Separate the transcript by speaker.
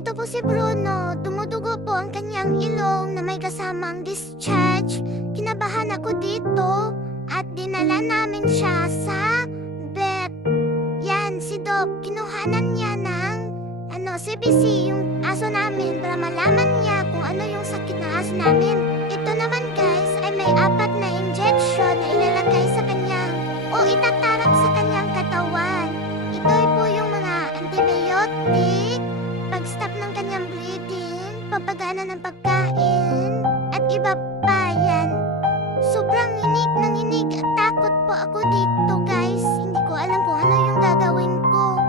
Speaker 1: Ito po si Bruno. Dumudugo po ang kanyang ilong na may kasamang discharge. Kinabahan ako dito at dinala namin siya sa vet. Yan, si Doc. Kinuhanan niya ng ano, CBC, yung aso namin para malaman niya kung ano yung sakit ng aso namin. Ito naman guys ay may apat na injection na ilalagay sa kanyang o itatarap sa kanyang katawan. Ito po yung mga antibiotic, pampagana ng pagkain at iba pa yan. Sobrang inig ng inig at takot po ako dito guys. Hindi ko alam kung ano yung gagawin ko.